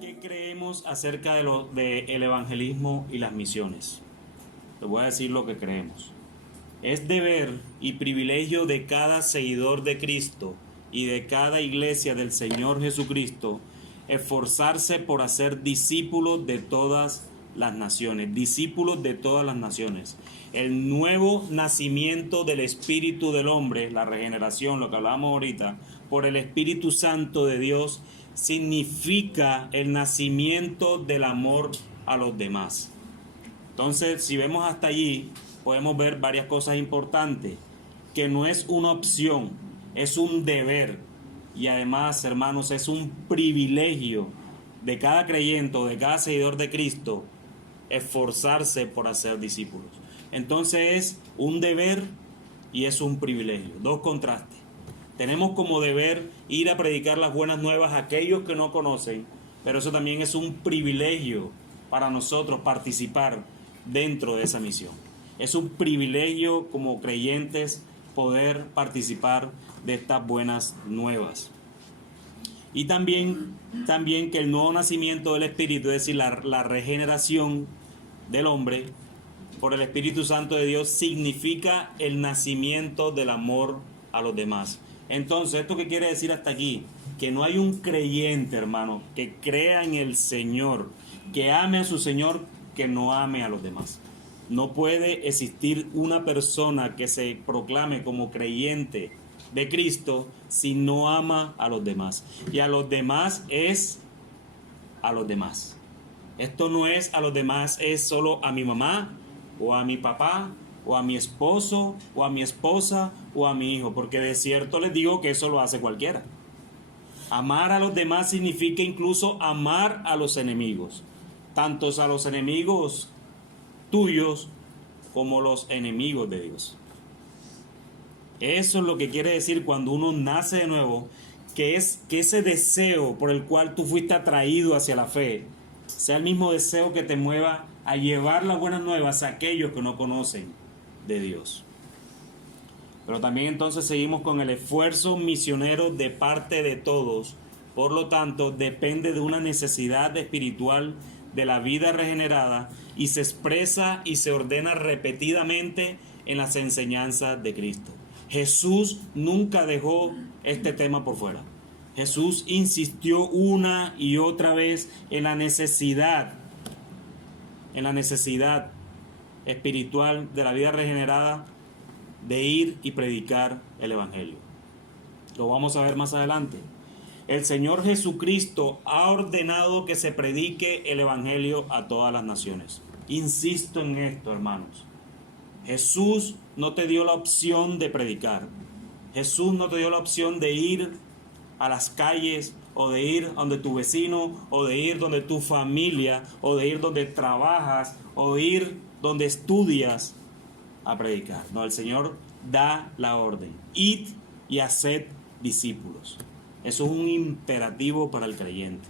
¿Qué creemos acerca de el evangelismo y las misiones? Les voy a decir lo que creemos. Es deber y privilegio de cada seguidor de Cristo y de cada iglesia del Señor Jesucristo esforzarse por hacer discípulos de todas las naciones, discípulos de todas las naciones. El nuevo nacimiento del espíritu del hombre, la regeneración, lo que hablábamos ahorita, por el Espíritu Santo de Dios, significa el nacimiento del amor a los demás. Entonces, si vemos hasta allí, podemos ver varias cosas importantes, que no es una opción, es un deber. Y además, hermanos, es un privilegio de cada creyente o de cada seguidor de Cristo esforzarse por hacer discípulos. Entonces es un deber y es un privilegio. Dos contrastes. Tenemos como deber ir a predicar las buenas nuevas a aquellos que no conocen, pero eso también es un privilegio para nosotros participar dentro de esa misión. Es un privilegio como creyentes poder participar de estas buenas nuevas. Y también que el nuevo nacimiento del Espíritu, es decir, la regeneración del hombre por el Espíritu Santo de Dios, significa el nacimiento del amor a los demás. Entonces, ¿esto qué quiere decir hasta aquí? Que no hay un creyente, hermano, que crea en el Señor, que ame a su Señor, que no ame a los demás. No puede existir una persona que se proclame como creyente de Cristo si no ama a los demás. Y a los demás es a los demás. Esto no es a los demás, es solo a mi mamá o a mi papá o a mi esposo o a mi esposa o a mi hijo, porque de cierto les digo que eso lo hace cualquiera. Amar a los demás significa incluso amar a los enemigos, tantos a los enemigos tuyos como los enemigos de Dios. Eso es lo que quiere decir cuando uno nace de nuevo, que es que ese deseo por el cual tú fuiste atraído hacia la fe sea el mismo deseo que te mueva a llevar las buenas nuevas a aquellos que no conocen de Dios. Pero también entonces seguimos con el esfuerzo misionero de parte de todos. Por lo tanto, depende de una necesidad espiritual de la vida regenerada y se expresa y se ordena repetidamente en las enseñanzas de Cristo. Jesús nunca dejó este tema por fuera. Jesús insistió una y otra vez en la necesidad espiritual de la vida regenerada de ir y predicar el Evangelio. Lo vamos a ver más adelante. El Señor Jesucristo ha ordenado que se predique el Evangelio a todas las naciones. Insisto en esto, hermanos. Jesús no te dio la opción de predicar. Jesús no te dio la opción de ir a las calles o de ir donde tu vecino o de ir donde tu familia o de ir donde trabajas o de ir donde estudias a predicar. No, el Señor da la orden. Id y haced discípulos. Eso es un imperativo para el creyente.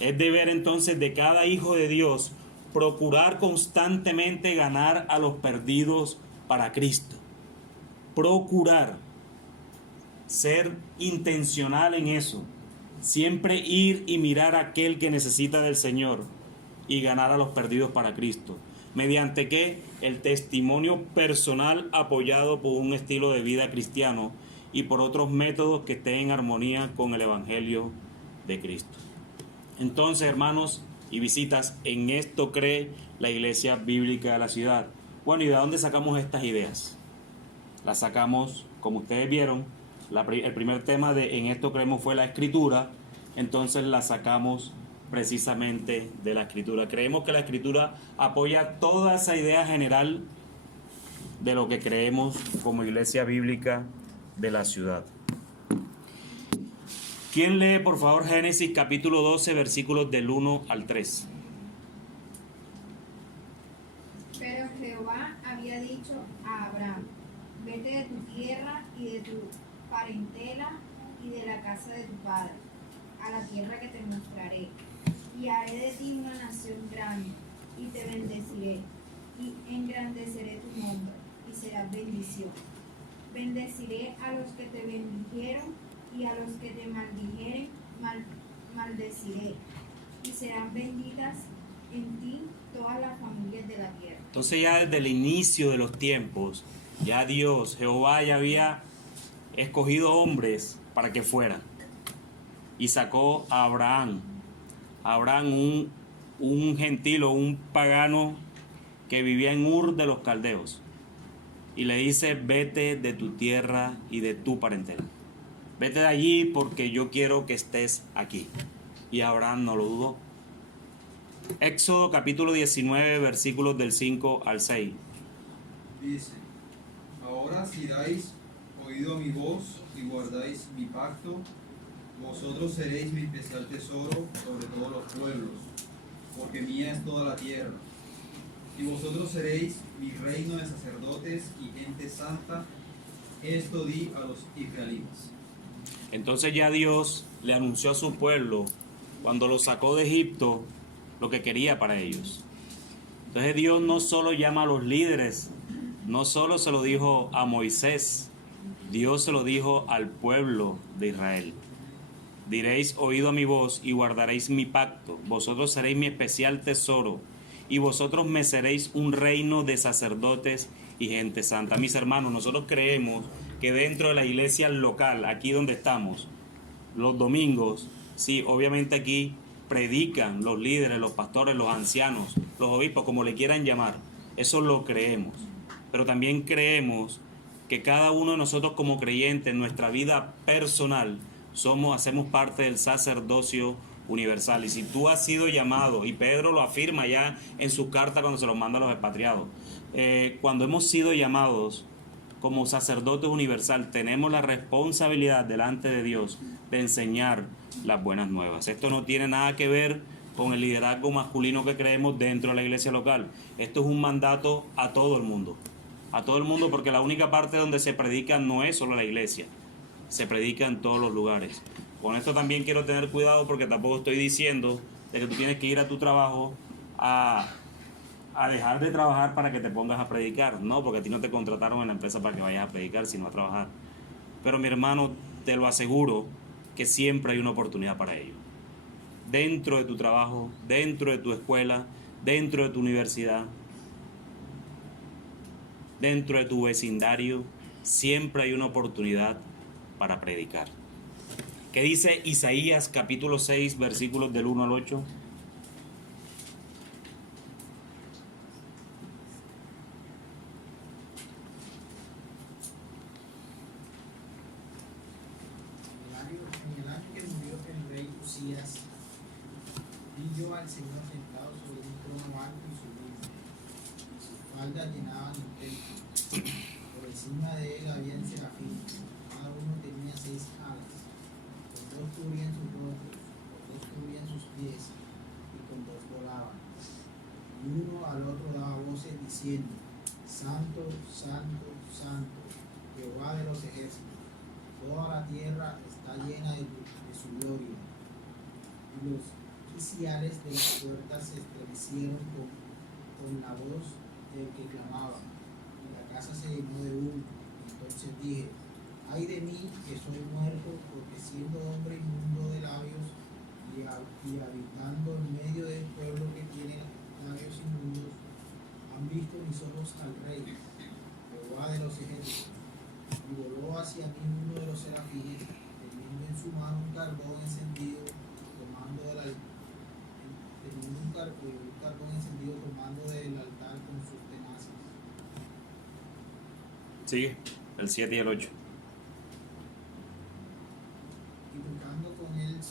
Es deber entonces de cada hijo de Dios procurar constantemente ganar a los perdidos para Cristo. Procurar ser intencional en eso. Siempre ir y mirar a aquel que necesita del Señor y ganar a los perdidos para Cristo. ¿Mediante qué? El testimonio personal apoyado por un estilo de vida cristiano y por otros métodos que estén en armonía con el Evangelio de Cristo. Entonces, hermanos y visitas, en esto cree la Iglesia Bíblica de la ciudad. Bueno, ¿y de dónde sacamos estas ideas? Las sacamos, como ustedes vieron, el primer tema de en esto creemos fue la Escritura, entonces la sacamos precisamente de la Escritura. Creemos que la Escritura apoya toda esa idea general de lo que creemos como Iglesia Bíblica de la ciudad. ¿Quién lee, por favor, Génesis capítulo 12, versículos del 1 al 3? Pero Jehová había dicho a Abraham: vete de tu tierra y de tu parentela y de la casa de tu padre, a la tierra que te mostraré, y haré de ti una nación grande, y te bendeciré, y engrandeceré tu nombre, y serás bendición. Bendeciré a los que te bendijeren, y a los que te maldijeren, maldeciré, y serán benditas en ti todas las familias de la tierra. Entonces ya desde el inicio de los tiempos, ya Dios, Jehová, ya había escogido hombres para que fueran. Y sacó a Abraham. Abraham, un gentil o un pagano que vivía en Ur de los Caldeos. Y le dice, vete de tu tierra y de tu parentela. Vete de allí porque yo quiero que estés aquí. Y Abraham no lo dudó. Éxodo capítulo 19, versículos del 5 al 6. Dice: Ahora si dais oído a mi voz y guardáis mi pacto, vosotros seréis mi especial tesoro sobre todos los pueblos, porque mía es toda la tierra. Y vosotros seréis mi reino de sacerdotes y gente santa. Esto di a los israelitas. Entonces ya Dios le anunció a su pueblo, cuando lo sacó de Egipto, lo que quería para ellos. Entonces Dios no solo llama a los líderes, no solo se lo dijo a Moisés, Dios se lo dijo al pueblo de Israel. Diréis oído a mi voz y guardaréis mi pacto, vosotros seréis mi especial tesoro, y vosotros me seréis un reino de sacerdotes y gente santa. Mis hermanos, nosotros creemos que dentro de la iglesia local, aquí donde estamos, los domingos, sí, obviamente aquí predican los líderes, los pastores, los ancianos, los obispos, como le quieran llamar. Eso lo creemos. Pero también creemos que cada uno de nosotros como creyentes, en nuestra vida personal, hacemos parte del sacerdocio universal. Y si tú has sido llamado, y Pedro lo afirma ya en su carta cuando se los manda a los expatriados, cuando hemos sido llamados como sacerdotes universal, tenemos la responsabilidad delante de Dios de enseñar las buenas nuevas. Esto no tiene nada que ver con el liderazgo masculino que creemos dentro de la iglesia local. Esto es un mandato a todo el mundo, porque la única parte donde se predica no es solo la iglesia, se predica en todos los lugares. Con esto también quiero tener cuidado, porque tampoco estoy diciendo de que tú tienes que ir a tu trabajo a dejar de trabajar para que te pongas a predicar. No, porque a ti no te contrataron en la empresa para que vayas a predicar, sino a trabajar. Pero mi hermano, te lo aseguro que siempre hay una oportunidad para ello. Dentro de tu trabajo, dentro de tu escuela, dentro de tu universidad, dentro de tu vecindario, siempre hay una oportunidad para predicar. ¿Qué dice Isaías capítulo 6, versículos del 1 al 8? En el año que murió el rey Usías, vi yo al Señor sentado sobre un trono alto y sublime, y sus faldas llenaban el templo. Por encima de él habían serafines, cada uno tenía 6 alas, con 2 cubrían sus rostros, con 2 cubrían sus pies, y con 2 volaban. Y uno al otro daba voces diciendo: Santo, Santo, Santo, Jehová de los ejércitos. Toda la tierra está llena de su gloria. Y los quiciales de las puertas se estremecieron con la voz del que clamaba, y la casa se llenó de humo. Entonces dije: ay de mí, que soy muerto, porque siendo hombre inmundo de labios y habitando en medio del pueblo que tiene labios inmundos, han visto mis ojos al Rey, Jehová de los ejércitos. Y voló hacia mí uno de los serafines, teniendo en su mano un carbón encendido, tomando del altar con sus tenazas. Sigue, el 7 y el 8. Y tocando con él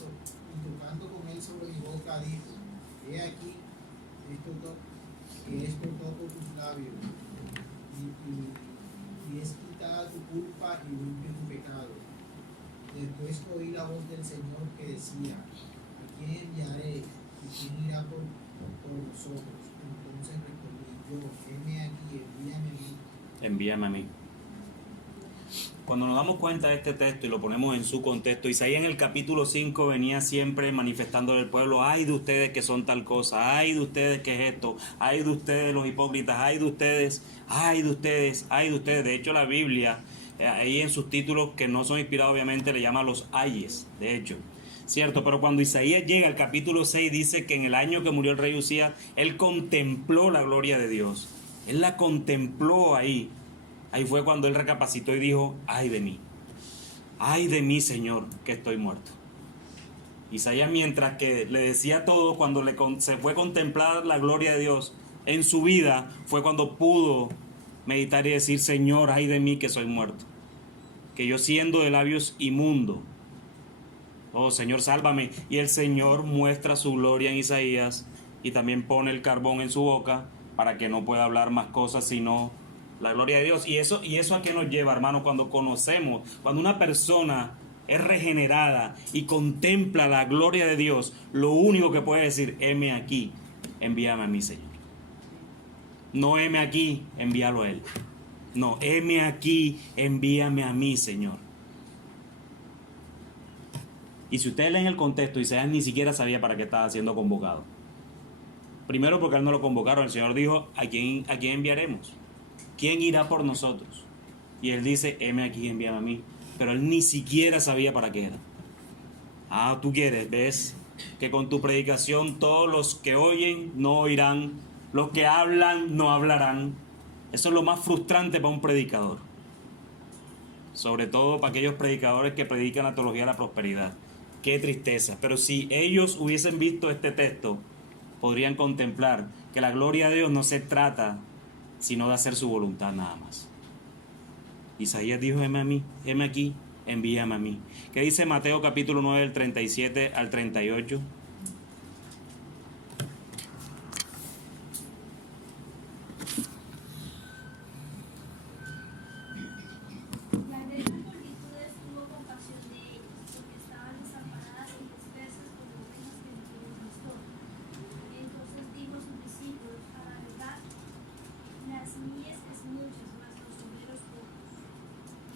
sobre mi boca, dijo: he aquí, esto toco tus labios, y es quitada tu culpa y limpio tu pecado. Después oí la voz del Señor que decía: ¿a quién enviaré? ¿Y quién irá por nosotros? Entonces respondí yo: heme aquí, envíame a mí. Envíame a mí. Cuando nos damos cuenta de este texto y lo ponemos en su contexto, Isaías en el capítulo 5 venía siempre manifestando al pueblo: ay de ustedes que son tal cosa, ay de ustedes que es esto, ay de ustedes los hipócritas, ay de ustedes, ay de ustedes, ay de ustedes. De hecho, la Biblia, ahí en sus títulos que no son inspirados obviamente, le llama los ayes. De hecho, Cierto, pero cuando Isaías llega al capítulo 6 dice que en el año que murió el rey Usías, él contempló la gloria de Dios. Él la contempló ahí. Ahí fue cuando él recapacitó y dijo, ay de mí, Señor, que estoy muerto. Isaías, mientras que le decía todo, cuando se fue a contemplar la gloria de Dios en su vida, fue cuando pudo meditar y decir, Señor, ay de mí que soy muerto. Que yo siendo de labios inmundo, oh Señor, sálvame. Y el Señor muestra su gloria en Isaías y también pone el carbón en su boca para que no pueda hablar más cosas sino la gloria de Dios. Y eso a qué nos lleva, hermano, cuando una persona es regenerada y contempla la gloria de Dios, lo único que puede decir, heme aquí, envíame a mí, Señor. No heme aquí, envíalo a Él. No, heme aquí, envíame a mí, Señor. Y si ustedes leen el contexto, Isaías ni siquiera sabía para qué estaba siendo convocado. Primero porque a él no lo convocaron. El Señor dijo, ¿a quién enviaremos? ¿Quién irá por nosotros? Y él dice, heme aquí, envíame a mí. Pero él ni siquiera sabía para qué era. Tú quieres, ves que con tu predicación todos los que oyen no oirán, los que hablan no hablarán. Eso es lo más frustrante para un predicador. Sobre todo para aquellos predicadores que predican la teología de la prosperidad. Qué tristeza. Pero si ellos hubiesen visto este texto, podrían contemplar que la gloria de Dios no se trata sino de hacer su voluntad nada más. Isaías dijo, heme a mí, heme aquí, envíame a mí. ¿Qué dice Mateo capítulo 9, del 37 al 38?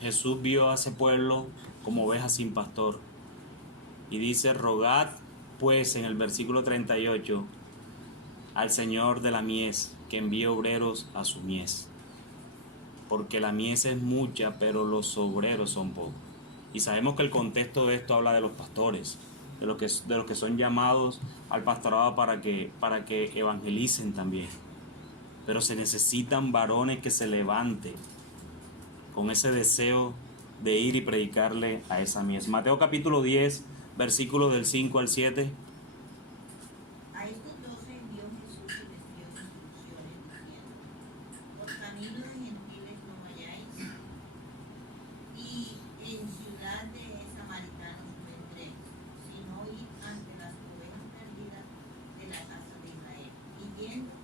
Jesús vio a ese pueblo como ovejas sin pastor. Y dice, rogad pues en el versículo 38 al Señor de la mies que envíe obreros a su mies. Porque la mies es mucha, pero los obreros son pocos. Y sabemos que el contexto de esto habla de los pastores, de los que son llamados al pastorado para que evangelicen también. Pero se necesitan varones que se levanten con ese deseo de ir y predicarle a esa mies. Mateo capítulo 10, versículos del 5 al 7. A estos 12 envió Jesús y les dio instrucciones diciendo, por camino de gentiles no vayáis, y en ciudad de samaritanos no entréis, sino id ante las ovejas perdidas de la casa de Israel, y yendo,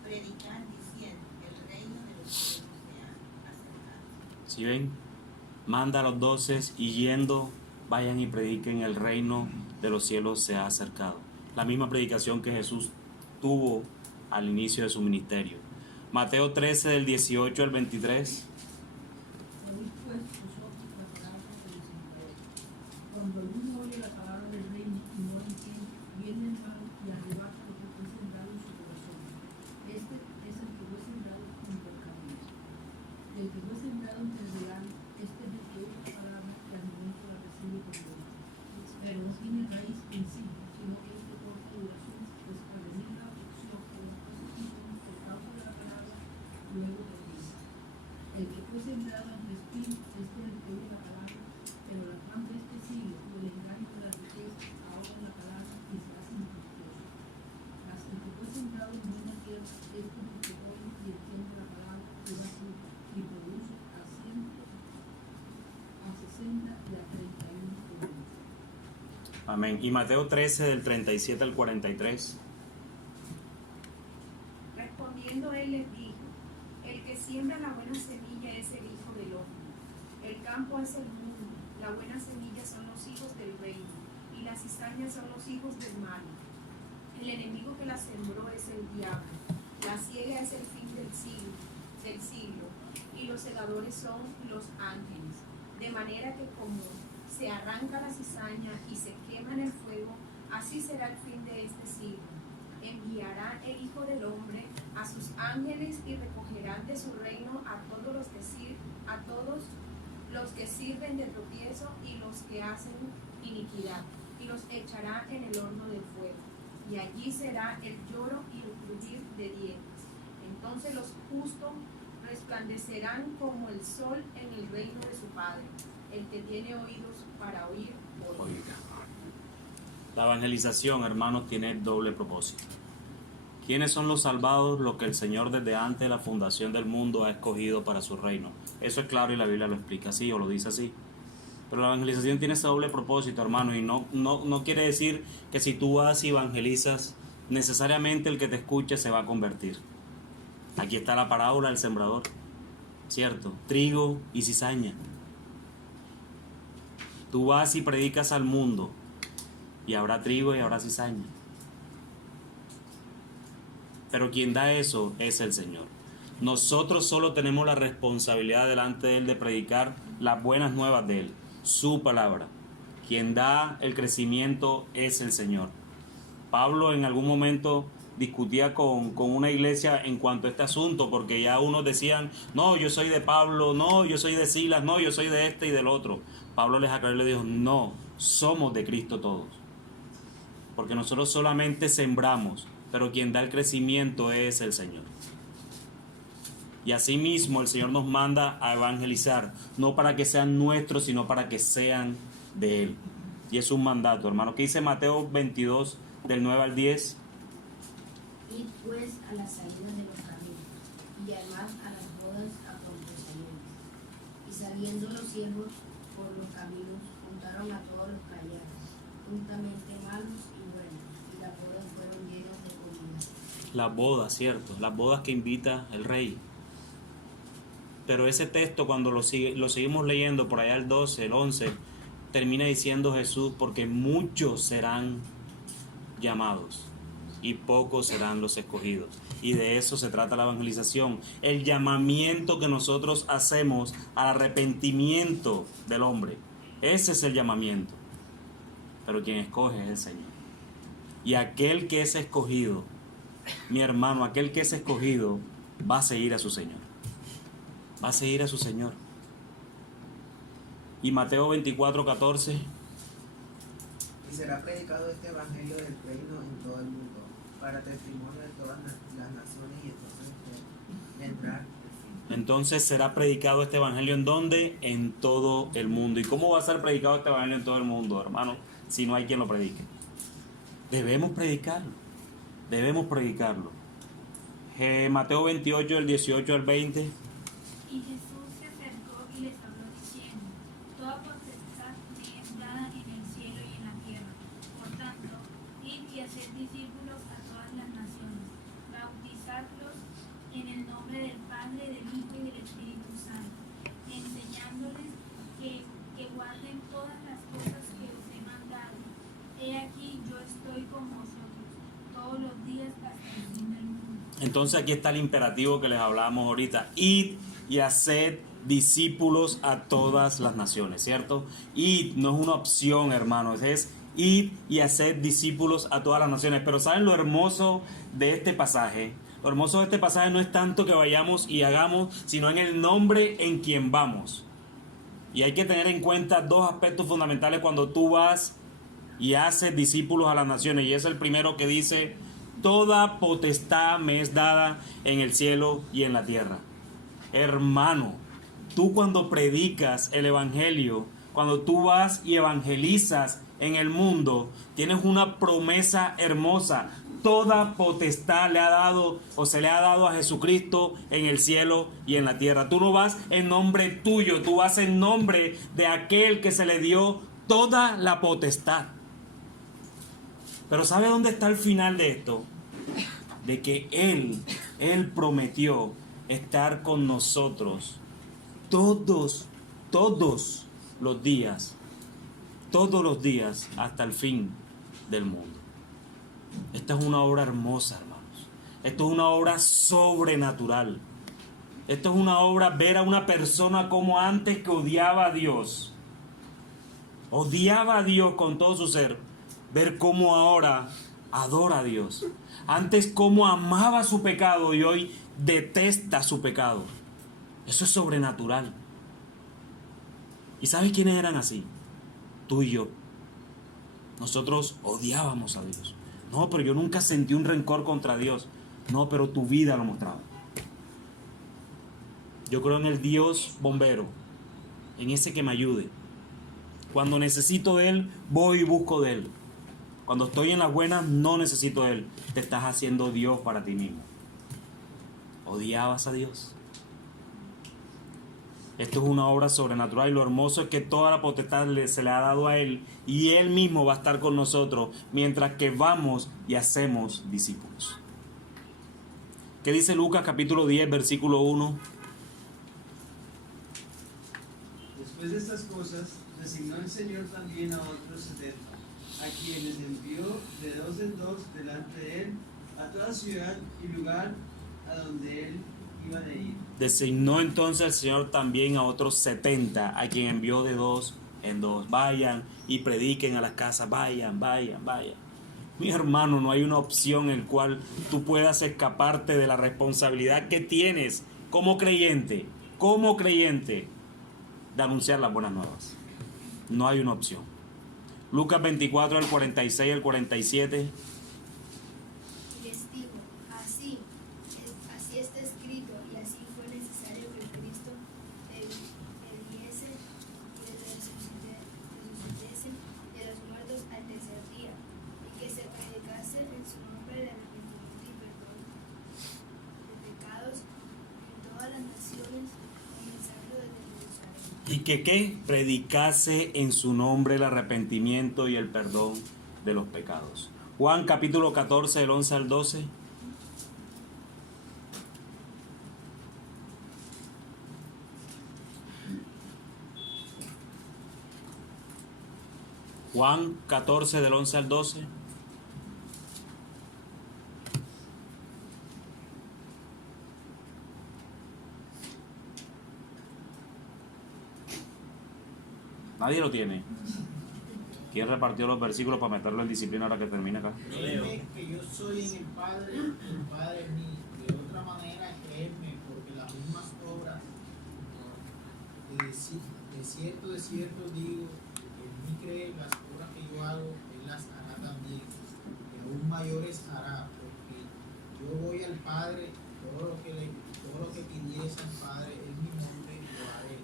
predicar diciendo, el reino de los cielos se ha acercado. ¿Sí ven? Manda a los 12 y yendo, vayan y prediquen, el reino de los cielos se ha acercado. La misma predicación que Jesús tuvo al inicio de su ministerio. Mateo 13, del 18 al 23. Cuando alguno oye la palabra del reino y no la entiende, viene el mal y arrebata lo que fue sembrado en su corazón. Este es el que fue sembrado junto al camino. El que fue sembrado entre el real, este es el que oye la palabra y al momento la recibe con gozo. Pero no tiene raíz en sí, sino que es de corta duración, pues al venir la aflicción o las persecuciones por causa de la palabra, luego termina. El que fue sembrado entre espinos, este es el que oye la palabra, pero el afán de este siglo y el engaño de la riqueza ahogan la palabra y se hacen infructuosos. Mas el que fue sembrado en buena tierra, este es el que oye y entiende la palabra y da fruto, y produce a 100, a 60 y a 31 columnas. Amén. Y Mateo 13, del 37 al 43. Respondiendo él les dijo, el que siembra la buena semilla es el Hijo del Hombre. El campo es el mundo, la buena semilla son los hijos del reino, y las cizañas son los hijos del mal. El enemigo que la sembró es el diablo, la siega es el fin del siglo, y los segadores son los ángeles. De manera que como se arranca la cizaña y se quema en el fuego, así será el fin de este siglo. Enviará el Hijo del Hombre a sus ángeles y recogerán de su reino a todos los que sirven de tropiezo y los que hacen iniquidad, y los echará en el horno del fuego. Y allí será el lloro y el crujir de dientes. Entonces los justos resplandecerán como el sol en el reino de su Padre. El que tiene oídos para oír, oiga. La evangelización, hermanos, tiene doble propósito. ¿Quiénes son los salvados? Los que el Señor desde antes de la fundación del mundo ha escogido para su reino. Eso es claro y la Biblia lo explica así o lo dice así. Pero la evangelización tiene ese doble propósito, hermano, y no quiere decir que si tú vas y evangelizas, necesariamente el que te escuche se va a convertir. Aquí está la parábola del sembrador, ¿cierto? Trigo y cizaña. Tú vas y predicas al mundo y habrá trigo y habrá cizaña. Pero quien da eso es el Señor. Nosotros solo tenemos la responsabilidad delante de Él de predicar las buenas nuevas de Él, su palabra. Quien da el crecimiento es el Señor. Pablo en algún momento discutía con una iglesia en cuanto a este asunto, porque ya unos decían, no, yo soy de Pablo, no, yo soy de Silas, no, yo soy de este y del otro. Pablo les aclaró y le dijo, no, somos de Cristo todos. Porque nosotros solamente sembramos, pero quien da el crecimiento es el Señor. Y asimismo el Señor nos manda a evangelizar, no para que sean nuestros, sino para que sean de Él. Y es un mandato, hermano. ¿Qué dice Mateo 22, del 9 al 10? Id pues a las salidas de los caminos, y llamad a las bodas a cuantos salientes. Y saliendo los siervos por los caminos, juntaron a todos los que hallaron, juntamente malos y buenos, y las bodas fueron llenas de comida. Las bodas, ¿cierto? Las bodas que invita el rey. Pero ese texto, cuando lo seguimos leyendo, por allá el 12, el 11, termina diciendo Jesús, porque muchos serán llamados y pocos serán los escogidos. Y de eso se trata la evangelización, el llamamiento que nosotros hacemos al arrepentimiento del hombre. Ese es el llamamiento. Pero quien escoge es el Señor. Y aquel que es escogido, mi hermano, aquel que es escogido va a seguir a su Señor. Va a seguir a su Señor. Y Mateo 24, 14. Y será predicado este evangelio del reino en todo el mundo, para testimonio de todas las naciones, y entonces vendrá el fin. Entonces será predicado este evangelio ¿en dónde? En todo el mundo. ¿Y cómo va a ser predicado este evangelio en todo el mundo, hermano? Si no hay quien lo predique. Debemos predicarlo. Debemos predicarlo. Mateo 28, del 18 al 20. Y Jesús se acercó y les habló diciendo, toda potestad me es dada en el cielo y en la tierra. Por tanto, id y haced discípulos a todas las naciones, bautizadlos en el nombre del Padre, del Hijo y del Espíritu Santo, enseñándoles que guarden todas las cosas que os he mandado. He aquí yo estoy con vosotros todos los días hasta el fin del mundo. Entonces aquí está el imperativo que les hablábamos ahorita. Id y haced discípulos a todas las naciones, ¿cierto? Id no es una opción, hermanos, es id y haced discípulos a todas las naciones. Pero ¿saben lo hermoso de este pasaje? Lo hermoso de este pasaje no es tanto que vayamos y hagamos, sino en el nombre en quien vamos. Y hay que tener en cuenta dos aspectos fundamentales cuando tú vas y haces discípulos a las naciones. Y es el primero que dice, toda potestad me es dada en el cielo y en la tierra. Hermano, tú cuando predicas el evangelio, cuando tú vas y evangelizas en el mundo, tienes una promesa hermosa. Toda potestad le ha dado o se le ha dado a Jesucristo en el cielo y en la tierra. Tú no vas en nombre tuyo, tú vas en nombre de aquel que se le dio toda la potestad. Pero ¿sabe dónde está el final de esto? De que Él prometió estar con nosotros todos los días hasta el fin del mundo. Esta es una obra hermosa, hermanos. Esto es una obra sobrenatural. Esto es una obra, ver a una persona como antes que odiaba a Dios con todo su ser, ver cómo ahora adora a Dios. Antes cómo amaba su pecado y hoy detesta su pecado. Eso es sobrenatural. ¿Y sabes quiénes eran así? Tú y yo. Nosotros odiábamos a Dios. No, pero yo nunca sentí un rencor contra Dios. No, pero tu vida lo mostraba. Yo creo en el Dios bombero, en ese que me ayude. Cuando necesito de Él, voy y busco de Él. Cuando estoy en las buenas, no necesito de Él. Te estás haciendo Dios para ti mismo. Odiabas a Dios. Esto es una obra sobrenatural y lo hermoso es que toda la potestad se le ha dado a Él y Él mismo va a estar con nosotros mientras que vamos y hacemos discípulos. ¿Qué dice Lucas capítulo 10, versículo 1? Después de estas cosas, designó el Señor también a otros 70, a quienes envió de dos en dos delante de Él a toda ciudad y lugar a donde Él iba a ir. Designó entonces el Señor también a otros 70, a quien envió de dos en dos. Vayan y prediquen a las casas, vayan. Mi hermano, no hay una opción en la cual tú puedas escaparte de la responsabilidad que tienes como creyente, de anunciar las buenas nuevas. No hay una opción. Lucas 24, el 46 al 47. Y les digo, así está escrito, y así fue necesario que Cristo viviese y resucitase de los muertos al tercer día, y que se predicase en su nombre el arrepentimiento y perdón de pecados en todas las naciones, comenzando desde Jerusalén. Y que ¿qué? Predicase en su nombre el arrepentimiento y el perdón de los pecados. Juan capítulo 14, del 11 al 12. Juan 14, del 11 al 12. Nadie lo tiene. ¿Quién repartió los versículos para meterlo en disciplina ahora que termine acá? Créeme que yo soy en el Padre y el Padre en mí. De otra manera, creedme, porque las mismas obras, de cierto digo, en mí cree, las obras que yo hago, Él las hará también. Y aún mayores hará, porque yo voy al Padre, todo lo que pidiese al Padre en mi nombre lo haré,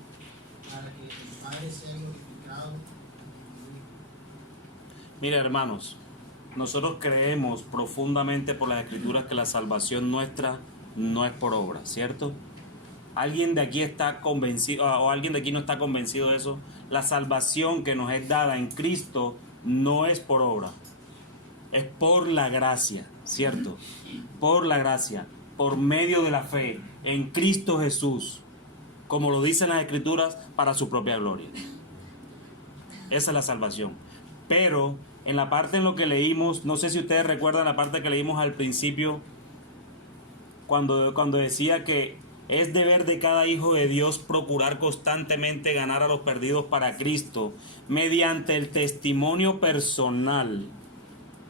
para que el Padre sea glorificado. Mira, hermanos, nosotros creemos profundamente por las Escrituras que la salvación nuestra no es por obra, ¿cierto? ¿Alguien de aquí está convencido o alguien de aquí no está convencido de eso? La salvación que nos es dada en Cristo no es por obra, es por la gracia, ¿cierto? Por la gracia, por medio de la fe en Cristo Jesús, como lo dicen las Escrituras, para su propia gloria. Esa es la salvación. Pero en la parte en lo que leímos, no sé si ustedes recuerdan la parte que leímos al principio, cuando decía que es deber de cada hijo de Dios procurar constantemente ganar a los perdidos para Cristo mediante el testimonio personal.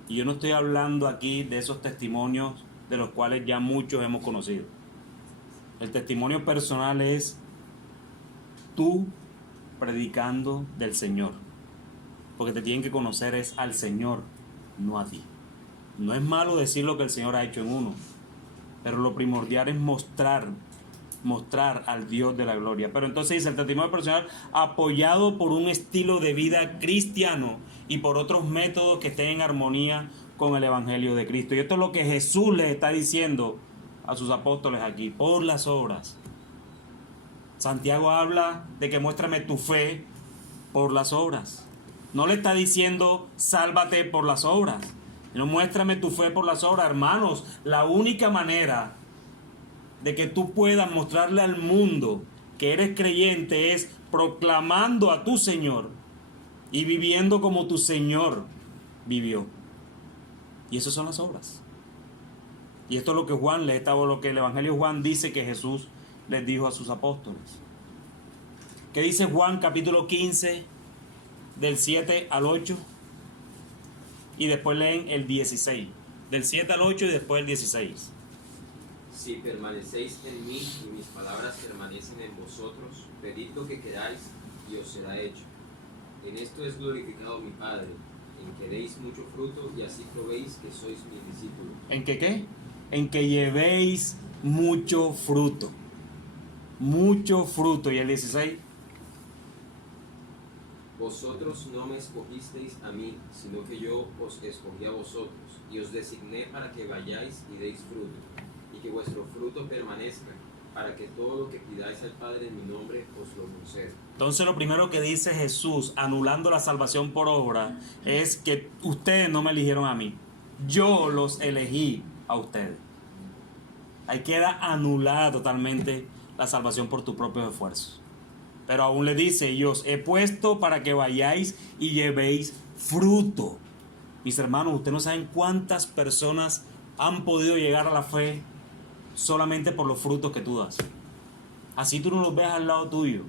Y yo no estoy hablando aquí de esos testimonios de los cuales ya muchos hemos conocido. El testimonio personal es tú predicando del Señor. Porque te tienen que conocer es al Señor, no a ti. No es malo decir lo que el Señor ha hecho en uno, pero lo primordial es mostrar al Dios de la gloria. Pero entonces dice el testimonio personal apoyado por un estilo de vida cristiano y por otros métodos que estén en armonía con el Evangelio de Cristo. Y esto es lo que Jesús les está diciendo a sus apóstoles aquí, por las obras. Santiago habla de que muéstrame tu fe por las obras. No le está diciendo sálvate por las obras, sino muéstrame tu fe por las obras. Hermanos, la única manera de que tú puedas mostrarle al mundo que eres creyente es proclamando a tu Señor y viviendo como tu Señor vivió. Y esas son las obras. Y esto es lo que lo que el Evangelio de Juan dice que Jesús les dijo a sus apóstoles. ¿Qué dice Juan capítulo 15? Del 7 al 8 y después leen el 16. Del 7 al 8 y después el 16. Si permanecéis en mí y mis palabras permanecen en vosotros, pedid lo que queráis y os será hecho. En esto es glorificado mi Padre, en que deis mucho fruto y así probéis que sois mis discípulos. ¿En que qué? En que llevéis mucho fruto. Mucho fruto. Y el 16. Vosotros no me escogisteis a mí, sino que yo os escogí a vosotros, y os designé para que vayáis y deis fruto, y que vuestro fruto permanezca, para que todo lo que pidáis al Padre en mi nombre os lo conceda. Entonces lo primero que dice Jesús, anulando la salvación por obra, es que ustedes no me eligieron a mí. Yo los elegí a ustedes. Ahí queda anulada totalmente la salvación por tus propios esfuerzos. Pero aún le dice, yo os he puesto para que vayáis y llevéis fruto. Mis hermanos, ustedes no saben cuántas personas han podido llegar a la fe solamente por los frutos que tú das. Así tú no los ves al lado tuyo.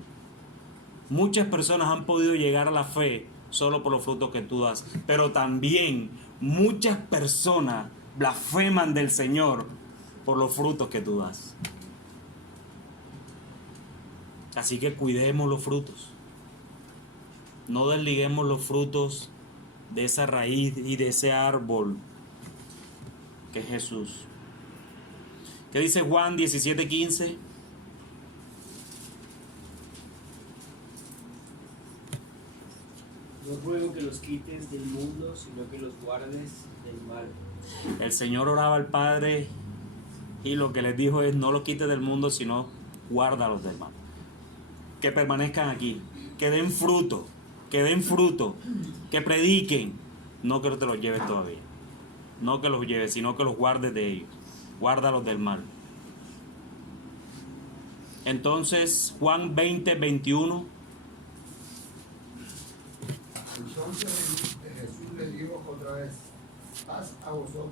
Muchas personas han podido llegar a la fe solo por los frutos que tú das. Pero también muchas personas blasfeman del Señor por los frutos que tú das. Así que cuidemos los frutos. No desliguemos los frutos de esa raíz y de ese árbol que es Jesús. ¿Qué dice Juan 17:15? No ruego que los quites del mundo, sino que los guardes del mal. El Señor oraba al Padre y lo que les dijo es: no los quites del mundo, sino guárdalos del mal. Que permanezcan aquí, que den fruto, que prediquen. No que te los lleves todavía, no que los lleves, sino que los guardes de ellos. Guárdalos del mal. Entonces, Juan 20:21. Entonces Jesús le dijo otra vez: paz a vosotros.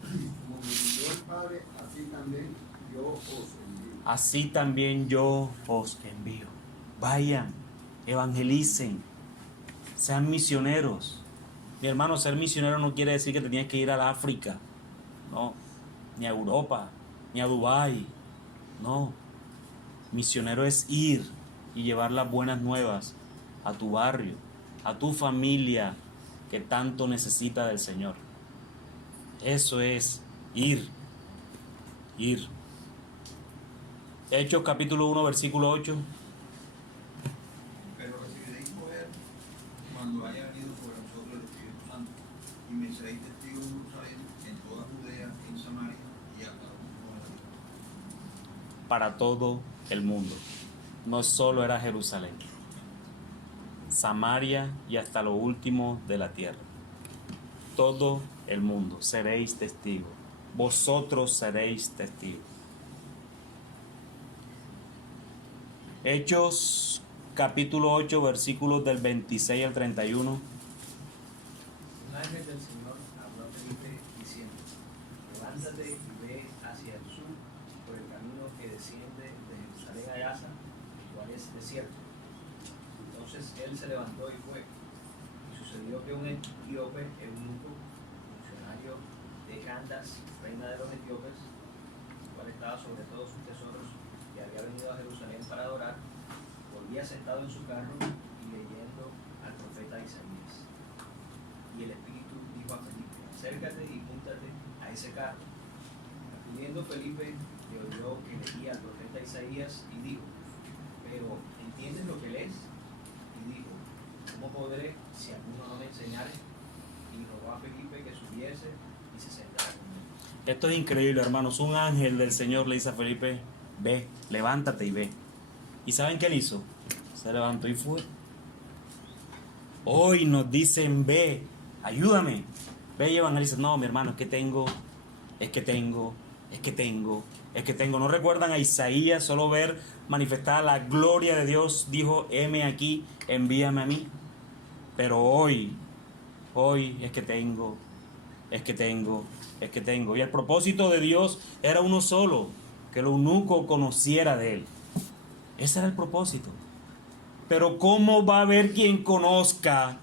Como me envió el Padre, así también yo os envío. Así también yo os envío. Vayan, evangelicen, sean misioneros. Mi hermano, ser misionero no quiere decir que te tienes que ir a África, no, ni a Europa, ni a Dubái, no. Misionero es ir y llevar las buenas nuevas a tu barrio, a tu familia que tanto necesita del Señor. Eso es ir. Hechos capítulo 1, versículo 8. Pero recibiréis poder cuando haya venido sobre vosotros el Espíritu Santo, y me seréis testigos en Jerusalén, en toda Judea, en Samaria y hasta los últimos de la tierra. Para todo el mundo. No solo era Jerusalén, Samaria y hasta lo último de la tierra. Todo el mundo seréis testigos. Vosotros seréis testigos. Hechos capítulo 8, versículos del 26 al 31. Un ángel del Señor habló a Felipe diciendo: levántate y ve hacia el sur por el camino que desciende de Jerusalén a Gaza, el cual es desierto. Entonces él se levantó y fue. Y sucedió que un etíope, eunuco, funcionario de Candace, reina de los etíopes, el cual estaba sobre todos sus tesoros, que había venido a Jerusalén para adorar, volvía sentado en su carro y leyendo al profeta Isaías. Y el Espíritu dijo a Felipe: acércate y júntate a ese carro. Acudiendo Felipe, le oyó que leía al profeta Isaías y dijo: pero ¿entiendes lo que lees? Y dijo: ¿cómo podré si alguno no me enseñare? Y rogó a Felipe que subiese y se sentara con él. Esto es increíble, hermanos. Un ángel del Señor le dice a Felipe: ve, levántate y ve. ¿Y saben qué él hizo? Se levantó y fue. Hoy nos dicen: ve, ayúdame, ve y evangeliza. No, mi hermano, es que tengo. ¿No recuerdan a Isaías? Solo ver manifestada la gloria de Dios, dijo: heme aquí, envíame a mí. Pero hoy es que tengo. Y el propósito de Dios era uno solo: que el eunuco conociera de él. Ese era el propósito. Pero ¿cómo va a haber quien conozca?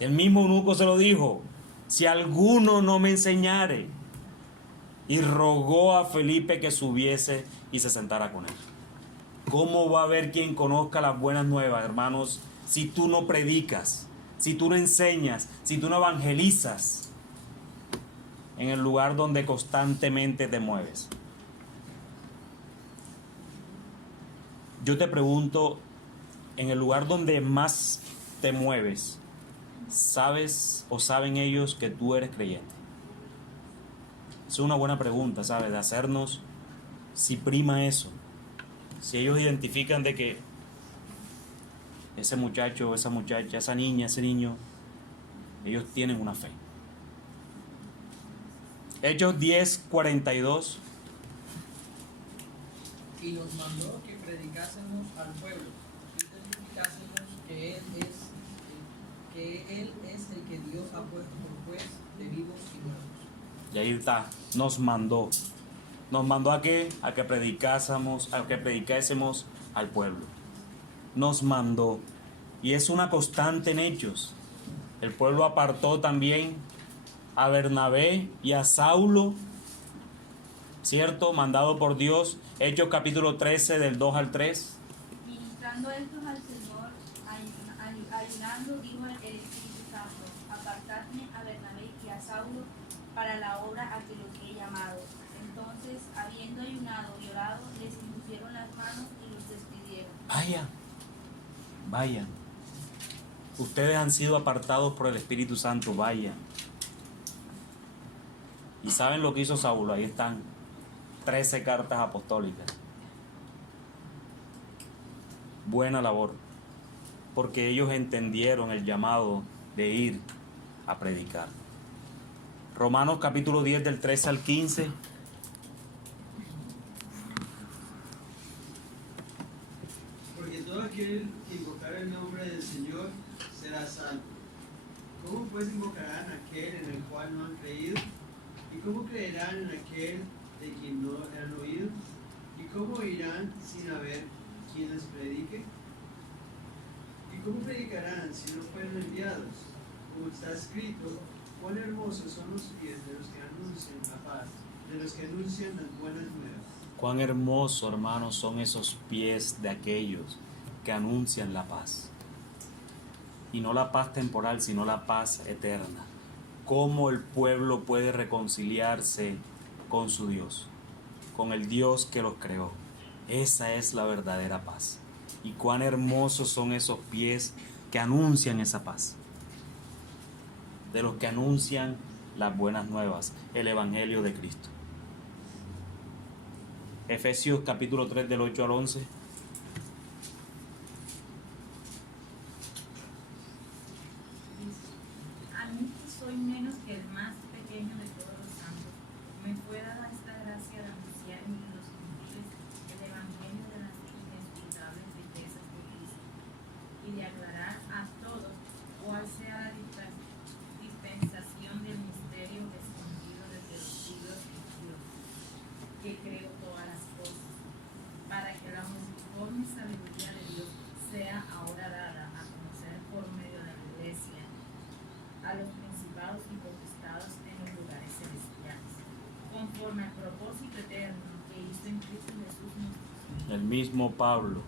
El mismo eunuco se lo dijo: si alguno no me enseñare. Y rogó a Felipe que subiese y se sentara con él. ¿Cómo va a haber quien conozca las buenas nuevas, hermanos, si tú no predicas? si tú no enseñas, si tú no evangelizas en el lugar donde constantemente te mueves? Yo te pregunto, en el lugar donde más te mueves, ¿sabes o saben ellos que tú eres creyente? Es una buena pregunta, ¿sabes? De hacernos si prima eso. Si ellos identifican de que ese muchacho, esa muchacha, esa niña, ese niño, ellos tienen una fe. Hechos 10:42. Y nos mandó que predicásemos al pueblo y testificásemos que Él es el que Dios ha puesto por juez de vivos y muertos. Y ahí está, nos mandó. ¿Nos mandó a qué? A que predicásemos al pueblo. Nos mandó. Y es una constante en Hechos. El pueblo apartó también a Bernabé y a Saulo, ¿cierto? Mandado por Dios. Hechos capítulo 13 del 2 al 3. Ministrando estos al Señor, ayunando, dijo el Espíritu Santo: apartadme a Bernabé y a Saulo para la obra a que los he llamado. Entonces, habiendo ayunado y orado, les impusieron las manos y los despidieron. Vayan. Ustedes han sido apartados por el Espíritu Santo, vayan. ¿Y saben lo que hizo Saulo? Ahí están 13 cartas apostólicas. Buena labor, porque ellos entendieron el llamado de ir a predicar. Romanos capítulo 10 del 13 al 15. Porque todo aquel que invocar el nombre del Señor será salvo. ¿Cómo pues invocarán a aquel en el cual no han creído? ¿Y cómo creerán en aquel de quien no han oído? ¿Y cómo irán sin haber quien les predique? ¿Y cómo predicarán si no fueron enviados? Como está escrito, cuán hermosos son los pies de los que anuncian la paz, de los que anuncian las buenas nuevas. Cuán hermosos, hermanos, son esos pies de aquellos que anuncian la paz. Y no la paz temporal, sino la paz eterna. Cómo el pueblo puede reconciliarse con su Dios, con el Dios que los creó. Esa es la verdadera paz. Y cuán hermosos son esos pies que anuncian esa paz. De los que anuncian las buenas nuevas, el Evangelio de Cristo. Efesios capítulo 3 del 8 al 11. A mí que soy menos que el más pequeño de todos los santos, me fue dada esta gracia de anunciar entre los gentiles el Evangelio de las inescrutables riquezas de Cristo y de aclarar a todos cuál sea la dispensación del misterio escondido desde los siglos en Dios, que creó todas las cosas, para que la multiforme sabiduría de Dios sea ahora dada a conocer por medio de la Iglesia a los principados y potestados en los lugares celestiales, conforme al propósito eterno que hizo en Cristo Jesús nuestro Señor. El mismo Pablo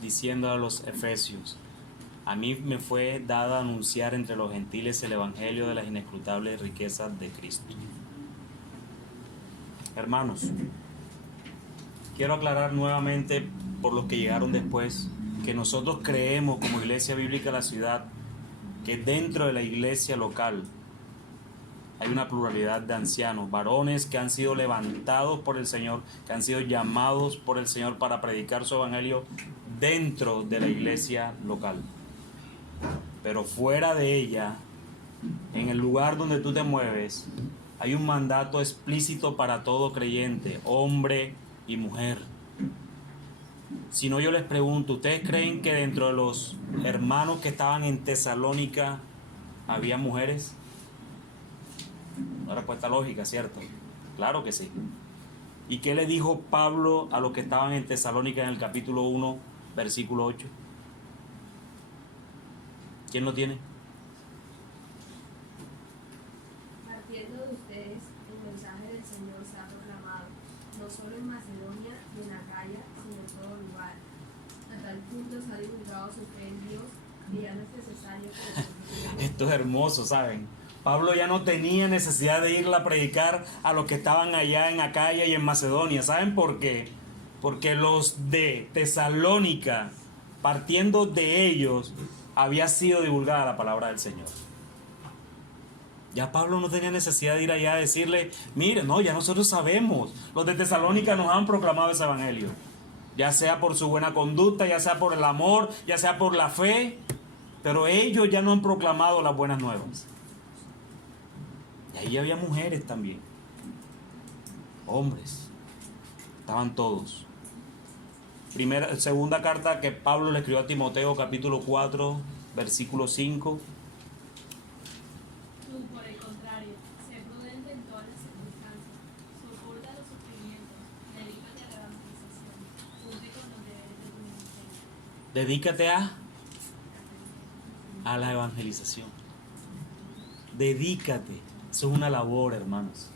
diciendo a los efesios: a mí me fue dada anunciar entre los gentiles el Evangelio de las inescrutables riquezas de Cristo. Hermanos, quiero aclarar nuevamente por los que llegaron después que nosotros creemos como Iglesia Bíblica de la Ciudad que dentro de la iglesia local hay una pluralidad de ancianos, varones que han sido levantados por el Señor, que han sido llamados por el Señor para predicar su evangelio dentro de la iglesia local. Pero fuera de ella, en el lugar donde tú te mueves, hay un mandato explícito para todo creyente, hombre y mujer. Si no, yo les pregunto, ¿ustedes creen que dentro de los hermanos que estaban en Tesalónica había mujeres? Una respuesta lógica, ¿cierto? Claro que sí. ¿Y qué le dijo Pablo a los que estaban en Tesalónica en el capítulo 1, versículo 8? ¿Quién lo tiene? Partiendo de ustedes, el mensaje del Señor se ha proclamado, no solo en Macedonia y en Acaya, sino en todo lugar. A tal punto se ha divulgado su fe en Dios que ya no es necesario que Esto es hermoso, ¿saben? Pablo ya no tenía necesidad de ir a predicar a los que estaban allá en Acaya y en Macedonia. ¿Saben por qué? Porque los de Tesalónica, partiendo de ellos, había sido divulgada la palabra del Señor. Ya Pablo no tenía necesidad de ir allá a decirle, mire, no, ya nosotros sabemos, los de Tesalónica nos han proclamado ese evangelio. Ya sea por su buena conducta, ya sea por el amor, ya sea por la fe, pero ellos ya no han proclamado las buenas nuevas. Y ahí había mujeres también, hombres, estaban todos. Segunda carta que Pablo le escribió a Timoteo, capítulo 4, versículo 5. Tú, por el contrario, sé prudente en todas las circunstancias, soporta los sufrimientos, dedícate a la evangelización, cumple con los deberes de tu ministerio. Dedícate a la evangelización. Dedícate. Eso es una labor, hermanos.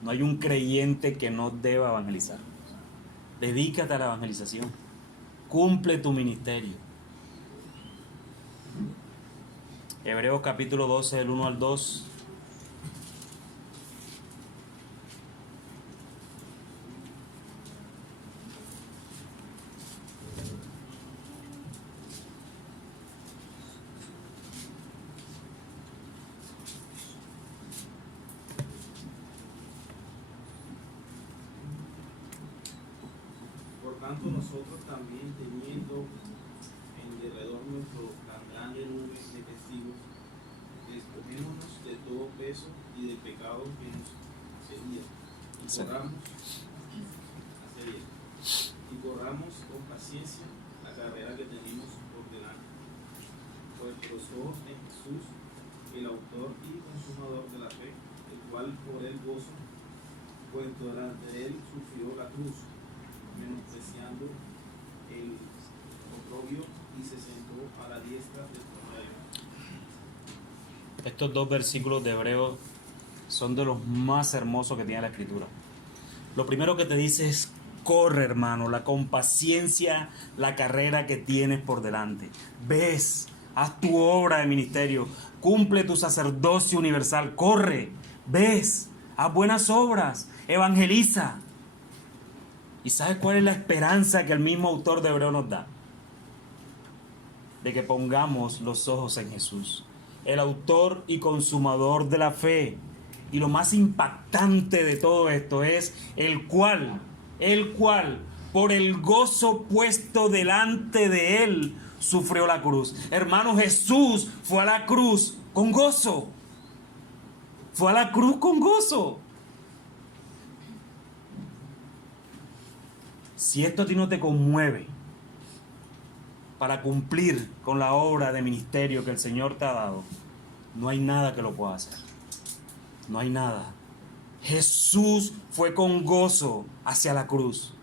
No hay un creyente que no deba evangelizar. Dedícate a la evangelización. Cumple tu ministerio. Hebreos capítulo 12, del 1 al 2. Por tanto, nosotros también, teniendo en derredor nuestro tan grande nube de testigos, despojémonos de todo peso y del pecado que nos sería, y corramos con paciencia la carrera que tenemos por delante. Pues los ojos en Jesús, el autor y consumador de la fe, el cual por el gozo, pues durante él sufrió la cruz, menospreciando el oprobio, y se sentó a la diestra del trono de Dios. Estos dos versículos de Hebreos son de los más hermosos que tiene la Escritura. Lo primero que te dice es: corre, hermano, con paciencia la carrera que tienes por delante. Ves, haz tu obra de ministerio, cumple tu sacerdocio universal, corre, ves, haz buenas obras, evangeliza. ¿Y sabes cuál es la esperanza que el mismo autor de Hebreos nos da? De que pongamos los ojos en Jesús, el autor y consumador de la fe. Y lo más impactante de todo esto es el cual, por el gozo puesto delante de él, sufrió la cruz. Hermano, Jesús fue a la cruz con gozo. Fue a la cruz con gozo. Si esto a ti no te conmueve para cumplir con la obra de ministerio que el Señor te ha dado, no hay nada que lo pueda hacer. No hay nada. Jesús fue con gozo hacia la cruz.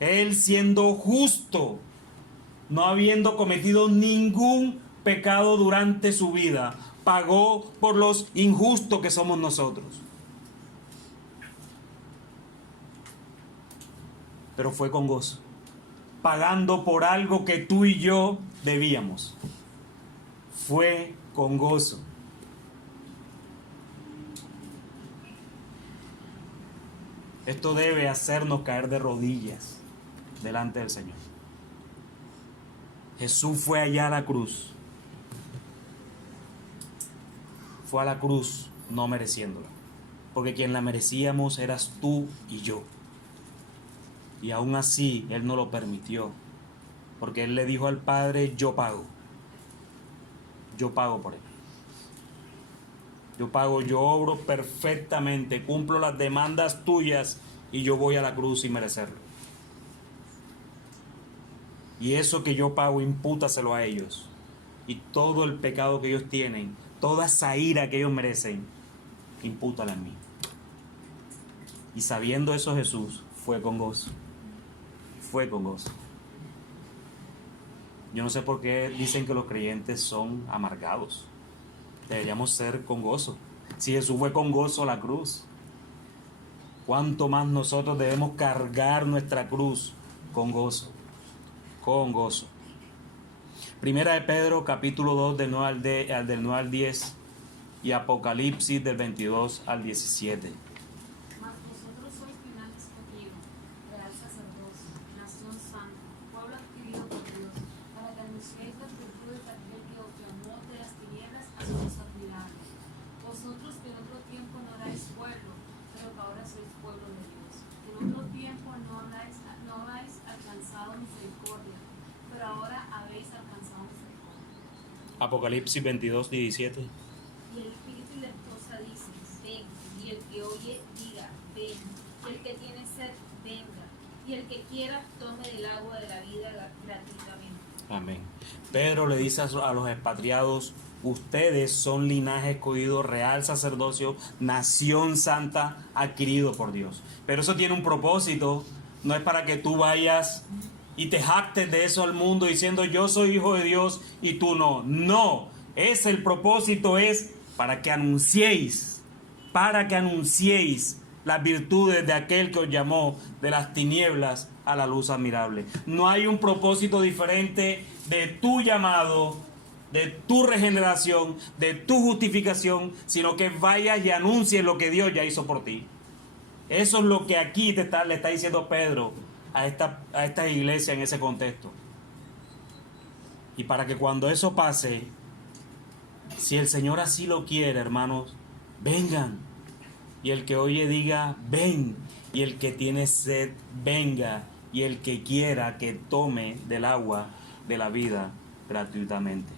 Él, siendo justo, no habiendo cometido ningún pecado durante su vida, pagó por los injustos que somos nosotros. Pero fue con gozo, pagando por algo que tú y yo debíamos. Fue con gozo. Esto debe hacernos caer de rodillas delante del Señor. Jesús fue allá a la cruz. Fue a la cruz no mereciéndola, porque quien la merecíamos eras tú y yo. Y aún así Él no lo permitió, porque Él le dijo al Padre: yo pago por Él. Yo pago, yo obro perfectamente, cumplo las demandas tuyas y yo voy a la cruz sin merecerlo. Y eso que yo pago, impútaselo a ellos. Y todo el pecado que ellos tienen, toda esa ira que ellos merecen, impútala en mí. Y sabiendo eso, Jesús fue con gozo. Fue con gozo. Yo no sé por qué dicen que los creyentes son amargados. Deberíamos ser con gozo. Si Jesús fue con gozo a la cruz, ¿cuánto más nosotros debemos cargar nuestra cruz con gozo? Con gozo. Primera de Pedro, capítulo 2, del 9 al 10, y Apocalipsis del 22 al 17. Mas vosotros sois linaje escogido, real sacerdocio, nación santa, pueblo adquirido por Dios, para que anunciéis las virtudes de aquel que os llamó de las tinieblas a su luz admirable. Vosotros que en otro tiempo no erais pueblo, pero que ahora sois pueblo de Dios. Que en otro tiempo no habéis alcanzado misericordia, pero ahora habéis alcanzado misericordia. Apocalipsis 22, 17. Y el Espíritu y la esposa dicen, ven, y el que oye diga, ven, y el que tiene sed, venga, y el que quiera tome del agua de la vida gratuitamente. Amén. Pedro le dice a los expatriados: ustedes son linaje escogido, real sacerdocio, nación santa, adquirido por Dios. Pero eso tiene un propósito. No es para que tú vayas y te jactes de eso al mundo diciendo yo soy hijo de Dios y tú no. No, el propósito es para que anunciéis las virtudes de aquel que os llamó de las tinieblas a la luz admirable. No hay un propósito diferente de tu llamado, de tu regeneración, de tu justificación, sino que vayas y anuncies lo que Dios ya hizo por ti. Eso es lo que aquí le está diciendo Pedro a esta iglesia en ese contexto. Y para que cuando eso pase, si el Señor así lo quiere, hermanos, vengan. Y el que oye diga, ven. Y el que tiene sed, venga. Y el que quiera que tome del agua de la vida gratuitamente.